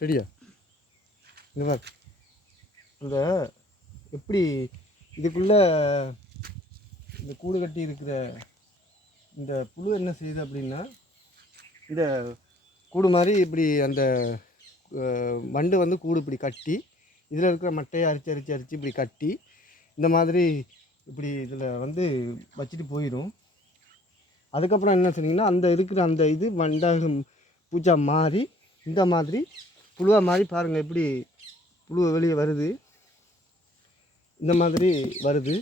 சரியா? இந்த மாதிரி அந்த எப்படி இதுக்குள்ளே இந்த கூடு கட்டி இருக்கிற இந்த புழு என்ன செய்யுது அப்படின்னா, இந்த கூடு மாதிரி இப்படி அந்த வண்டு வந்து கூடு இப்படி கட்டி இதில் இருக்கிற மட்டையை அரிச்சு இப்படி கட்டி இந்த மாதிரி இப்படி இதில் வந்து வச்சுட்டு போயிடும். அதுக்கப்புறம் என்ன சொன்னீங்கன்னா, அந்த இருக்கிற அந்த இது வண்டாக பூச்சா மாறி இந்த மாதிரி புழுவாக மாறி பாருங்கள் எப்படி புழு வெளியே வருது. இந்த மாதிரி வருது,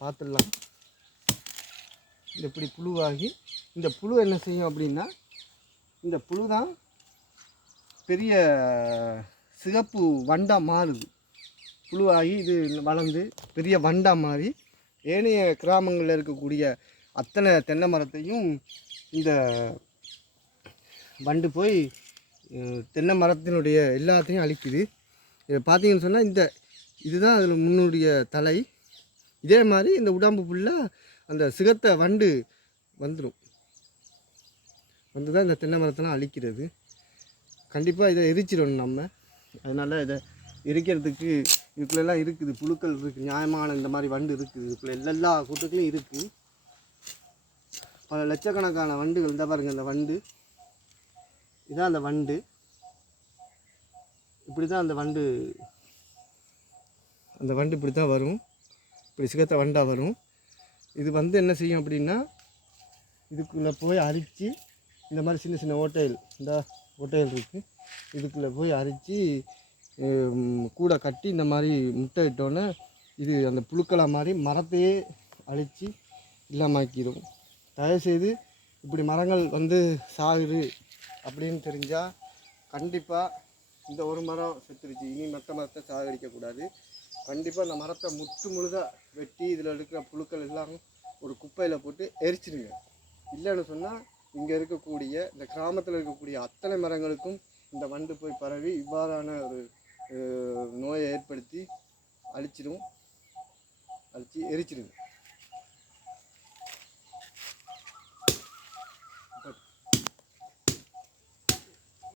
பார்த்துடலாம். இப்படி புழுவாகி இந்த புழு என்ன செய்யும் அப்படின்னா, இந்த புழு தான் பெரிய சிகப்பு வண்டாக மாறுது. புழுவாகி இது வளர்ந்து பெரிய வண்டாக மாறி ஏனைய கிராமங்களில் இருக்கக்கூடிய அத்தனை தென்னை மரத்தையும் இந்த வண்டு போய் தென்னை மரத்தினுடைய எல்லாத்தையும் அழிக்குது. இதை பார்த்தீங்கன்னு சொன்னால் இதுதான் அதில் முன்னுடைய தலை. இதே மாதிரி இந்த உடம்பு ஃபுல்லாக அந்த சிகத்தை வண்டு வந்துடும், வந்து தான் இந்த தென்னை மரத்தெல்லாம் அழிக்கிறது. கண்டிப்பாக இதை எரிச்சிடணும் நம்ம. அதனால் இதை எரிக்கிறதுக்கு இதுக்குள்ளெல்லாம் இருக்குது, புழுக்கள் இருக்குது, நியாயமான இந்த மாதிரி வண்டு இருக்குது. இதுக்குள்ள எல்லா கூட்டத்துலையும் இருக்குது. பல லட்சக்கணக்கான வண்டுகள். இந்த பாருங்கள், இந்த வண்டு இதான் அந்த வண்டு. இப்படி தான் அந்த வண்டு இப்படி தான் வரும். இப்படி சிகத்தை வண்டாக வரும். இது வந்து என்ன செய்யும் அப்படின்னா, இதுக்குள்ளே போய் அரித்து இந்த மாதிரி சின்ன சின்ன ஓட்டைகள், இந்த ஓட்டைகள் இருக்குது, இதுக்குள்ளே போய் அரித்து கூட கட்டி இந்த மாதிரி முட்டை இட்டோன்னே இது அந்த புழுக்களாக மாதிரி மரத்தையே அழித்து இல்லாமாக்கிடும். தயவுசெய்து இப்படி மரங்கள் வந்து சாகுது அப்படின்னு தெரிஞ்சால் கண்டிப்பாக இந்த ஒரு மரம் செத்துருச்சு, இனி மற்ற மரத்தை சாகடிக்கக்கூடாது. கண்டிப்பாக அந்த மரத்தை முழுதாக வெட்டி இதில் இருக்கிற புழுக்கள் எல்லாம் ஒரு குப்பையில் போட்டு எரிச்சிடுங்க. இல்லைன்னு சொன்னால் இங்கே இருக்கக்கூடிய இந்த கிராமத்தில் இருக்கக்கூடிய அத்தனை மரங்களுக்கும் இந்த வண்டு போய் பரவி இவ்வாறான ஒரு நோயை ஏற்படுத்தி அழிச்சு எரிச்சிடுங்க.